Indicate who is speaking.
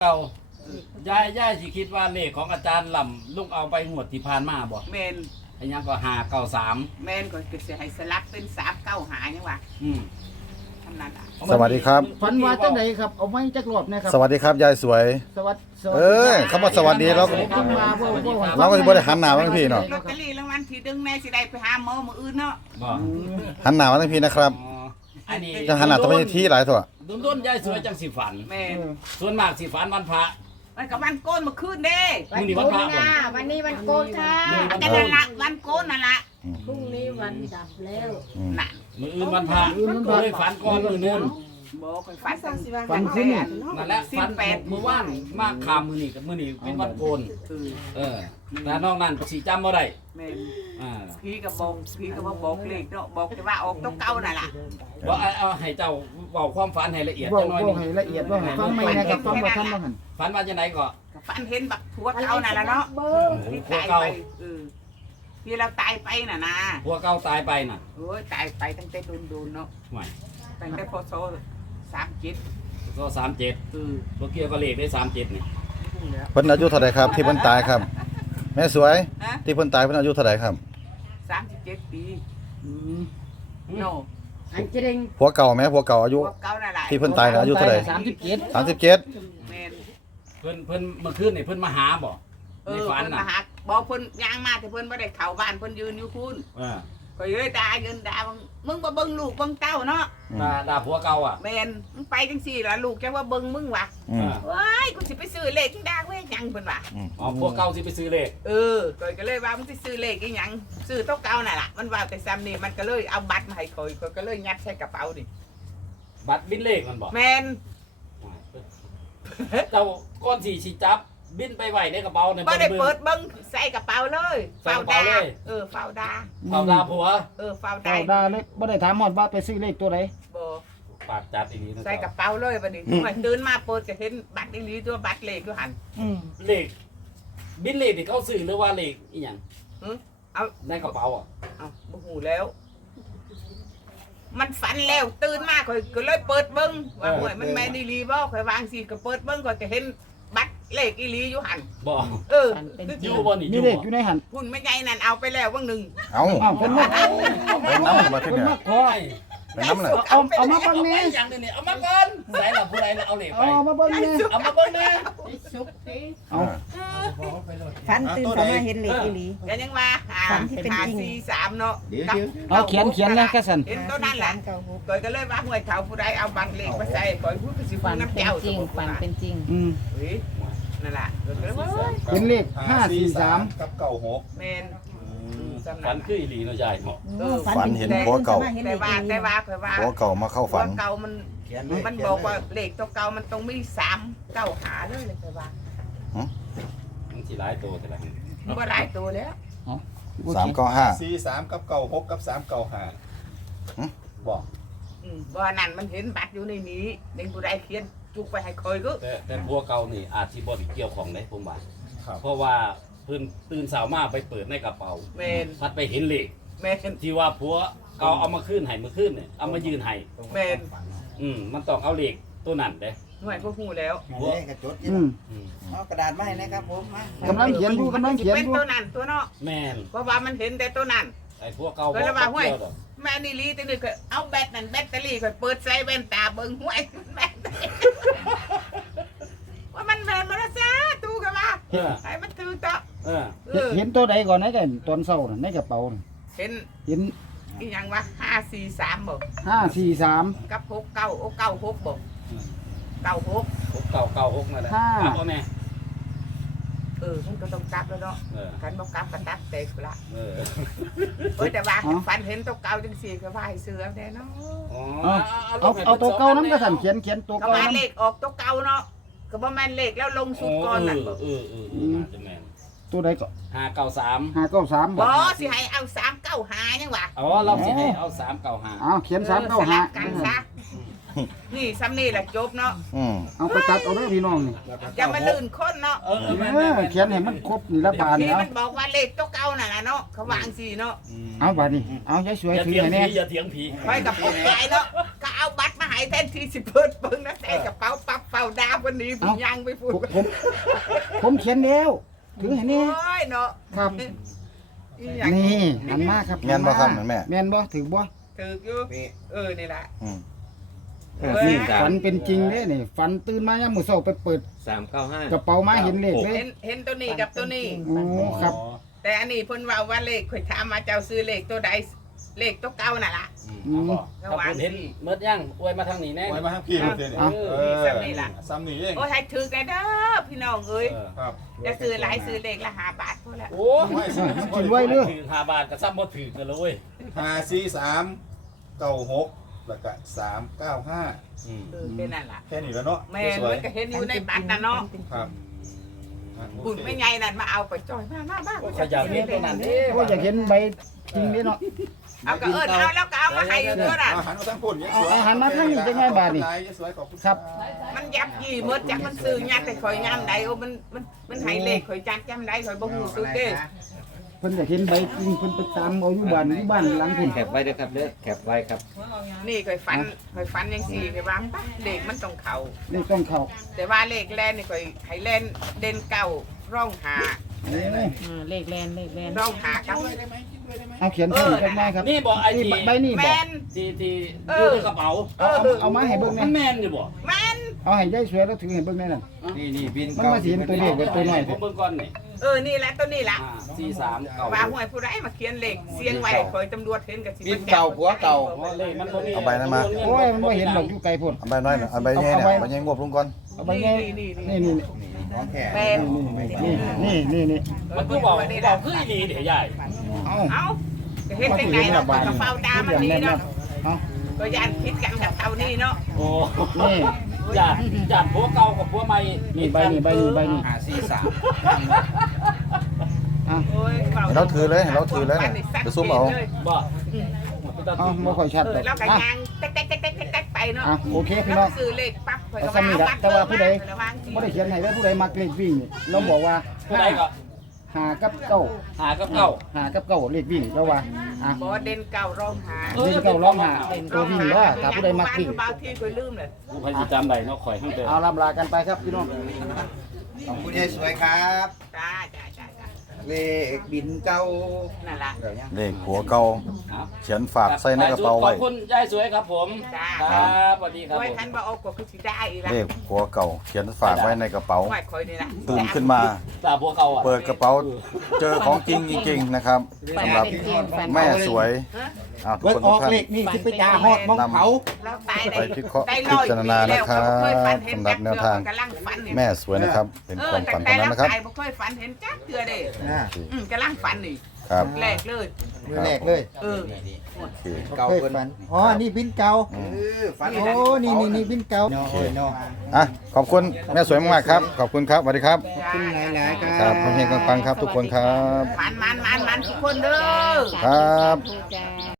Speaker 1: เก่ายายสิคิดว่าเลขของอาจารย์ลำลุงเอาไปงวดที่ผ่านมาบ่
Speaker 2: แมน
Speaker 1: ไอ้ยังก็593
Speaker 2: แมนก็จะให้สลักเป็น395ยังวะทำนั้นอ่ะ
Speaker 3: สวัสดีครับ
Speaker 4: ฝันว่าจังไดครับเอาไม้จักรอบนะครับ
Speaker 3: สวัสดีครับยายสวย
Speaker 4: สวัสดี
Speaker 3: คำว่าสวัสดีเราก็
Speaker 4: ขึ้นมาบ่
Speaker 3: เราก็จะบ่ได้หันหน้ามาทางพี่เนาะ
Speaker 2: ลอตเตอรี่รางวัลที่1แม่สิได้ไปหาหมอมื้ออื่นเนาะ
Speaker 1: บ่
Speaker 3: หันหน้ามาทางพี่นะครับ
Speaker 1: อันนี้
Speaker 3: จะหันหน้าต้องไปที่หลายตัว
Speaker 1: ดุนๆยายสวยจังสิฝัน
Speaker 2: แม่น
Speaker 1: ส่วนมากสิฝันวันพระ
Speaker 2: มันก็วันโกนเมื่อคืนเด้
Speaker 1: มื้อนี้วันพระบ่
Speaker 5: วันนี้วันโกนค่ะ
Speaker 2: แต่นั่นละวันโกนนั่นละ
Speaker 5: พรุ่งนี้วันดับแล้ว
Speaker 2: น่ะ
Speaker 1: มื้ออื่นวันพระก็เลยฝันก่อนมื้อนึง
Speaker 2: บ่ค่อยฝันจังสิว่า
Speaker 4: ฝันขึ้น
Speaker 1: นั่นแหละฝันมื้อวานมาขามมื้อนี้กับมื้อนี้เป็นวันโกนแต่นอกนั้นก็สิจำบ่ได้
Speaker 2: แม่น
Speaker 1: อ่า
Speaker 2: พี่ก็บอกเลขเนาะบอกแต่ว่าออกตัวเก่านั่นล่ะ
Speaker 1: บ่เอาให้เจ้าเว้าความฝันให้ละเอียด
Speaker 4: บ่
Speaker 1: จังหน่อยหนึง
Speaker 4: ให้ละเอียดบ่ฟังไม่นะครับฟังบ่ทันบ่หัน
Speaker 1: ฝันว่าจังไดก็
Speaker 2: ก็ฝันเห็นบักผัวเก่านั่นล่ะเนาะ
Speaker 5: เบอร์
Speaker 2: ที่ตายไปที่เราตายไปน่ะนะ
Speaker 1: ผัวเก่าตายไปน่ะ
Speaker 2: โอ้ยตายไปตั้งแต่โดนๆเนาะ
Speaker 1: ห่วย
Speaker 2: ตั้งแต่พศ37
Speaker 1: ก็37บ่เกี่ยวกับเลขได้37นี่
Speaker 2: พูดแล้ว
Speaker 3: เพิ่นอายุเท่าไหร่ครับ ที่เพิ่นตายครับ แม่สวย
Speaker 2: ฮะ
Speaker 3: ที่เพิ่นตายเพิ่นอายุเท่าไหร่ครับ
Speaker 2: 37 ปีโน
Speaker 5: อันเจริญ
Speaker 3: ผัวเก่าไหมผัวเก่าอายุ
Speaker 2: พวกเก่านั่นแหละ
Speaker 3: ที่เพิ่นตายน่ะอายุเท่าไหร่
Speaker 4: 37
Speaker 3: 37
Speaker 2: แม่น
Speaker 1: เพิ่นเมื่อคืนนี่เพิ่นมาหาบ่ในฝัน
Speaker 2: เพิ่น
Speaker 1: น่ะ
Speaker 2: มาหาบอกเพิ่นย่างมาแต่เพิ่นบ่ได้เข้าบ้านเพิ่นยืนอยู่คุณ
Speaker 1: อ่า
Speaker 2: ก็เลยด่าเงินด่ามึงบ่เบิ่งลูกเบิ่งเต้าเนาะ
Speaker 1: ด่าผัวเก่าอ่ะ
Speaker 2: แม่นมึงไปจังซี่ล่ะลูกจังว่าเบิ่งมึงวะ
Speaker 3: อืม
Speaker 2: ว้ายกูสิไปซื้อเลขด่าเว้ยหยังเพิ่นว่า
Speaker 1: อ๋อผัวเก่าสิไปซื้อเลข
Speaker 2: ก็เลยว่ามึงสิซื้อเลขอีหยังซื้อโต๊ะเก่านั่นล่ะมันว่าแต่ซ้ำนี่มันก็เลยเอาบัตรมาให้ข่อยก็เลยยัดใส่กระเป๋าดิ
Speaker 1: บัตรบินเลขมันบ่
Speaker 2: แม่น
Speaker 1: เจ้าก้อนสีสิจับบินไปไว้ในกระเป๋าใน
Speaker 2: บ่ได้เปิดเบิ่งใส่กระเป๋าเลยเฝ้าด่าเฝ้าด่า
Speaker 1: เอาด่าผัว
Speaker 2: เฝ้า
Speaker 4: เจ้า
Speaker 2: ด่า
Speaker 4: ดาเลยบ่ได้ถามฮอดว่าไปซื้อเลขตัวใด
Speaker 2: บ่
Speaker 1: ปากจัดอีหลีนะ
Speaker 2: ใส่กระเป๋าเลยบัดนี้มันตื่นมาเปิดก็เห็นบัตรอีหลีตัวบัตรเลขอยู่หั่น
Speaker 1: เลขบินเลขที่เขาซื้อหรือว่าเลขอีหยัง
Speaker 2: เอา
Speaker 1: ในกระเป๋าอ่ะ
Speaker 2: เอาบ่ฮู้แล้ว มันฝันแล้วตื่นมาข่อยก็เลยเปิดเบิ่งว่าห่วยมันแม่นอีหลีบ่ข่อยวางสิก็เปิดเบิ่งข่อยก็เห็นบัตรเลขอีหลีอยู่หั่น
Speaker 1: บ่อยู่บ่นี่อ
Speaker 4: มี
Speaker 1: ยู่
Speaker 4: เลข
Speaker 1: บ่
Speaker 4: อยู่ในหัน
Speaker 2: พุ่นไม่ใหญ่นั่นเอาไปแล้ววังหนึง
Speaker 3: เอ้า
Speaker 4: อ้าวเพิ่นมา
Speaker 3: เพิ่นน้ำมาขึ้น
Speaker 4: เพิ่น
Speaker 3: เนี่ย
Speaker 4: มาขอ
Speaker 3: เป็นน้ำเลย
Speaker 4: เอามาเบิ่ง
Speaker 1: เอา
Speaker 4: นี่
Speaker 1: อย่างนึงนี่เอามาก่อนใส่ละผู้ใดเอาเลขไป
Speaker 4: เอามาเบิ่งนี่
Speaker 1: เอามาเบิ่งแน่
Speaker 4: เอา
Speaker 6: ฝันตื่นขึ้นมาเห็นเหล็กอีหลี
Speaker 2: ก็ยังว่า
Speaker 6: ฝันที่เป็นจริง
Speaker 2: 443เนาะ
Speaker 4: เอาเขียนนะแค่ซั่น
Speaker 2: เห็นตัวนั้นแหละ
Speaker 6: เก้าหก
Speaker 2: ข่อยก็เลยว่าห่วยเขาผู้ใดเอาบัตรเลขมาใส่ข่อยพูดก็สิ
Speaker 6: ฝั
Speaker 2: ฟัง
Speaker 6: น
Speaker 2: น้ำ
Speaker 6: เป็น
Speaker 2: เจ้า
Speaker 6: จริงฝันเป็นจริง
Speaker 2: เฮ้ยนั่นล่ะก็เลยว่า
Speaker 4: เป็นเลข543
Speaker 7: กับเก่าหก
Speaker 2: แม่น
Speaker 1: ฝันคืออีหลีเนาะยายเนาะ
Speaker 3: ฝันเห็นผัวเก่า
Speaker 2: แต่ว่าข่อยว่า
Speaker 3: ผัวเก่ามาเข้าฝัน
Speaker 2: ตัวเก่ามันบอกว่าเลขตัวเก่ามันต้องมี3 9หาเลยข่อยว่า
Speaker 1: มันสิหลายตัวแต่ละ
Speaker 2: บ่หลายตัวแล้ว
Speaker 3: 395
Speaker 7: 43กับเก่าหกกับ3เก่าห้าบอก
Speaker 2: บ่นั่นมันเห็นบัตรอยู่ในนี้เด็กผู้ใดเขียนจุกไปให้คอยก็
Speaker 1: แต่ผัวเก่านี่อาจสิบ่ได้เกี่ยวของได้ผมว่า
Speaker 7: ครับ
Speaker 1: เพราะว่าเพิ่นตื่นสาวมาไปเปิดในกระเป๋า
Speaker 2: แม่น
Speaker 1: พัดไปเห็นเลข
Speaker 2: แม่น
Speaker 1: ที่ว่าผัวเก่าเอามาคืนให้เมื่อคืนเนี่ยเอามายืนให้
Speaker 2: แม่น
Speaker 1: มันต้องเอาเลขตัวนั้นเด้
Speaker 2: หน่วยพวกฮู้แล้ว
Speaker 1: ผัว
Speaker 6: กระจด
Speaker 4: อืม
Speaker 6: เอากระดาษมาให้นะครับผมมาก
Speaker 4: ำลังเขียนอยู่กำลัง
Speaker 2: สิ
Speaker 4: เขียน
Speaker 2: เป็น
Speaker 4: อยู่
Speaker 2: ตัวนั้นตัวเนาะ
Speaker 1: แม่น
Speaker 2: เพราะว่ามันเห็นแต่ตัวนั้น
Speaker 1: ไอ้ผัวเก่า
Speaker 2: ก็เลยว่าห้วย
Speaker 1: เกี่ยวดอก
Speaker 2: แม่นี่ลีตัวนี้ก็เอาแบตนั่นแบตเตอรี่ก็เปิดใส่แว่นตาเบิ่งห้วยแม่นว่ามันแม่นบ่ล่ะซะตู้ก็ว่า
Speaker 1: เออ
Speaker 2: ให้มันถือต่อ
Speaker 1: เออ
Speaker 4: เห็นตัวใดก่อนนะกันตอนเช้าน่ะในกระเป๋าน่ะ
Speaker 2: เห็น
Speaker 4: เห็น
Speaker 2: อีหยังวะ543บ่
Speaker 4: 543
Speaker 2: กับ69โอ้96บ่96
Speaker 1: เก่านั่นแหละ
Speaker 4: ห้า
Speaker 1: ครับพ่อแม่
Speaker 2: มันก็ต้องกลับแล้วเนาะ
Speaker 1: เออ
Speaker 2: คันบ่กลับก็ตัดแตกพุ่นละ
Speaker 1: เออ
Speaker 2: แต่ว่าฝันเห็นตัวเก่าจังซี่ก็ว่าให้ซื้อเอาแน่เนาะ
Speaker 4: เอาตัวเก่านํก็สั่นเขียนตัว
Speaker 2: ก็
Speaker 4: เก่า
Speaker 2: มา
Speaker 4: นํ
Speaker 2: เลขออกตัวเก่าเนาะก็บ่แม่นเลขแล้วลงสุดก่อนนั่นบ่
Speaker 1: เออจะแม่น
Speaker 4: ตัวใดก็
Speaker 1: 593
Speaker 4: 593บ่
Speaker 2: บ่สิให้เอา395ยังวะ
Speaker 1: อ๋อเราสิให้เอา395
Speaker 4: เอาเขียน
Speaker 2: สลับกันซะ
Speaker 4: 395
Speaker 2: นี่ซ้ำนี่แหละจบเนาะ
Speaker 4: เอาไปตัดเอาเด้อพี่น้องนี่
Speaker 2: จะมาลื่นคนเนาะ
Speaker 4: เขียนให้มันครบนี่ละบาท
Speaker 2: ที่
Speaker 4: นี่เอา
Speaker 2: มันบอกว่าเลขตัวเก่านั่นน่ะเนาะเขาวางสิเนาะ
Speaker 4: เอาบาดนี่เอายายสวย
Speaker 1: อย่า
Speaker 4: ถือ
Speaker 1: เถียง
Speaker 4: ให้
Speaker 1: ผี
Speaker 4: แน่
Speaker 1: อย่าเถียงผี
Speaker 2: ไปกับพวกใหญ่เนาะก็เอาบัตรมาให้แทนที่สิเปิดเบิ่งนะใส่กระเป๋าปั๊บเป่าดาวันนี้ผมยังไปพูด
Speaker 4: ผมเขียนแล้วถึงให้นี่
Speaker 2: โอ้ยเนาะ
Speaker 4: ครับ
Speaker 2: อีหยัง
Speaker 4: นี่หันมาครับ
Speaker 3: แม่นบ่ครับแม่
Speaker 4: แม่นบ่ถือบ่
Speaker 2: ถืออยู่นี่ล่ะ
Speaker 3: อืม
Speaker 4: นี่ฝันเป็นจริงเด้นี่ฝันตื่นมายามมื้อเช้าไปเปิด
Speaker 8: 395
Speaker 4: กระเป๋ามาเห็นเลขเลย
Speaker 2: เห็นตัวนี้กับตัวนี้
Speaker 4: โอ้ครับ
Speaker 2: แต่อันนี้เพิ่นว่าเลขข่อยถามมาเจ้าซื้อเลขตัวใดเลขตัวเก่าน่ะล่ะ
Speaker 1: ถ้าคุณเห็นเมื่อยังอวยมาทางนี้แน่
Speaker 7: ไว้มาทางพี่เด้นี่
Speaker 2: ซ้ำนี่ล่ะ
Speaker 7: ซ้ำนี่เอง
Speaker 2: โอ้ยให้ถือกันเด้อพี่น้องเอ้ย
Speaker 7: ครับ
Speaker 2: จะซื้อหลายซื้อเลขละ5 บาทพอแล้ว
Speaker 1: โอ้ย
Speaker 4: กินไว้เด้อ
Speaker 1: ถือ5 บาทก็ซ้ำบ่ถือกันเลยเว้ย
Speaker 7: 54396แล้วก็395
Speaker 2: เป็นนั่นล่ะ
Speaker 7: แค่นี้แล้วเนาะ
Speaker 2: แม่มันก็เห็นอยู่ในบัตรน่ะเนาะ
Speaker 7: ครับ
Speaker 2: บุญไม่ใหญ่นั่นมาเอาไปจ่อยมาบ้าง
Speaker 1: ขยันเห็นตัวนั้นเด้
Speaker 4: โอ้อยากเห็นใบจริงเด้เนาะ
Speaker 2: เอาก็เอาแล้วก็เอามาให้อยู่ตัวน่ะ
Speaker 7: อาหารเอาทั้งพุ่น
Speaker 4: เอาหันมาทางนี้จังไงบาดนี่
Speaker 7: สวยขอบคุณ
Speaker 4: ครับ
Speaker 2: มันยับยี่หมดจักมันซื้อยัดแต่ข่อยยามใดโอ้มันให้เลขข่อยจักจำได้ข่อยบ่ฮู้สึกเด้
Speaker 4: เพิ่นอยากเห็นใบจริงเพิ่นไปตามเอาอยู่บ้านหลังเพิ่น
Speaker 8: แคปไว้ด้วยครับเด้อแคปไว้ครับ
Speaker 2: นี่ข่อยฝันจังซี่ข่อยว่าปะเลขมันต้องเข้า
Speaker 4: เลขต้องเข้า
Speaker 2: แต่ว่าเลขแลนนี่ข่อยให้แลนเด่นเก้าร่องหา
Speaker 4: โอ้
Speaker 5: เลขแลนเลขแลน
Speaker 2: ร่องหากับ
Speaker 4: เอาเขียนเพิ่มกันได้ครับ
Speaker 1: นี่บอกไอ้ที่
Speaker 4: ใบนี้บ่
Speaker 2: แม่น
Speaker 1: ที่อยู่ในกระเป๋า
Speaker 4: เอามาให้เบิ่ง
Speaker 1: มั
Speaker 4: แน่
Speaker 1: นแม่นอยู่บ่
Speaker 2: แม่น
Speaker 4: เอาให้ยายสวยแล้วถือให้เบิ่งแน่นั่น
Speaker 8: นี่บิน
Speaker 4: มันมาสิเห็นตัวเลขกับตัวน้อย
Speaker 1: ผมเบิ่งก่อนนี่
Speaker 2: นี่แหละตัวนี้ล่ะ
Speaker 1: 43
Speaker 2: ว่าห่วยผู้ใดมาเขียนเลขเสียงไว้ข่อยตำรวจเห็นก็สิ
Speaker 8: บินเก่าผัวเก่า
Speaker 1: เลขมันบ่มี
Speaker 4: โอ้ยมันบ่เห็นดอกอยู่ไกลพุ่น
Speaker 3: เอาใบน้อยน่ะเอาใบใหญ่น่ะใบใหญ่งวบลงก่อน
Speaker 4: เอาใบใหญ่นี่นี่
Speaker 8: ของแท้
Speaker 2: แม่น
Speaker 4: นี่
Speaker 1: มันก็บอกคืออีหลีเดี๋ยวใหญ่
Speaker 4: เอา
Speaker 2: เอ้าจะเฮ็ดจังไดเนาะก็เฝ้าตามมันนี่เนาะ
Speaker 4: เอา
Speaker 2: ก็ย่านคิดกันกับเท่านี้เนาะ
Speaker 1: โอ้
Speaker 4: นี่
Speaker 1: ญาติผัวเก่ากับผัวใหม่
Speaker 4: นี่ใบนี้ อ่ะ
Speaker 2: โอ้ยเฝ้า
Speaker 3: ให้เราถือเลยให้เราถือเลยน่ะเดี๋ยวซุ่มเอา
Speaker 1: บ่
Speaker 4: เอาบ่ค่อยชัดดอก
Speaker 2: แล้วก็
Speaker 4: อ่ะ
Speaker 2: ยางแต๊กๆๆๆไปเนาะ
Speaker 4: อ่ะโอเคพี่
Speaker 2: แล้ว
Speaker 4: น้อง
Speaker 2: ก็ซื้อเลขปั๊บข่อยก็
Speaker 4: เอาซ้ำนี่ละ
Speaker 2: บัตร
Speaker 4: แต่ว่าผู้ใด
Speaker 2: ระวังสิ
Speaker 4: บ่ได้เขียนให้แล้วผู้ใดมักเลขวิ่งนี่เราบอกว่า
Speaker 1: ผู้ใดก็
Speaker 4: หากับเก้า
Speaker 1: หากับเก่า
Speaker 4: หากับเก้าเลขวิ่งเราว่าอ่ะ
Speaker 2: บ่เด่นเก่าร้องหา
Speaker 4: เล่นเก้าร้องหาตัววิ่งว่าถ้าผู้ใดมักวิ่ง
Speaker 2: บางทีข่อยลืมเลย
Speaker 1: ผู้ใครสิจำได้เนาะข่อยทั้งเด้อ
Speaker 4: เอาลำลากันไปครับพี่น้อง
Speaker 8: ขอบคุณยายสวยครับ
Speaker 2: จ้า
Speaker 8: เลขบินเก่า
Speaker 2: นั่นล่ะ
Speaker 3: เลขผัวเก่าเขียนฝากใส่ในกระเป๋า
Speaker 1: ข
Speaker 3: ไว้
Speaker 1: อบคุณยายสวยครับผม
Speaker 2: จ้า
Speaker 1: ครับสวัสดีครับ
Speaker 2: โอ้ย
Speaker 1: ผม
Speaker 2: คันบ่เอาก็คือสิได้อีกละ
Speaker 3: เลขผัวเก่าเขียนฝากไว้ในกระเป๋า
Speaker 2: ห่วยข่อยนี่ล่ะ
Speaker 3: ตื่นขึ้นมา
Speaker 1: ตาผัวเก่าอ่ะ
Speaker 3: เปิดกระเป๋าเจอของจริงจริงๆนะครับสำหรับแม่สวยทุกคนทุกท่าน
Speaker 8: นี่สิไปด่าฮอดมองเผา
Speaker 2: เราตาย
Speaker 3: ไปพิเคราะห์พิจารณานะครับสำหรับแนวทางแม่สวยนะครับ เป็นความฝันตอนนั้นนะครับ
Speaker 2: ตายบ่เคยฝันเห็นจักเทื่อเด้
Speaker 8: น่ะ
Speaker 2: กำลังฝันนี่
Speaker 3: ครับ
Speaker 2: แรกเลย
Speaker 8: มือแรกเลย
Speaker 2: เออ
Speaker 3: โอเค
Speaker 8: เก่าเพิ่นอ๋อนี่บินเก่าฝันโอ้นี่บินเก่าเนาะเนาะ
Speaker 3: อ่ะขอบคุณแม่สวยมากๆครับ ขอบคุณครับสวัสดีครับ
Speaker 8: คุณหลายๆค
Speaker 3: ค
Speaker 8: รั
Speaker 3: รับ บเฮงๆปังๆครับทุกคนครับ
Speaker 2: มันทุกคนเด้อ
Speaker 3: ครับ
Speaker 5: จ้า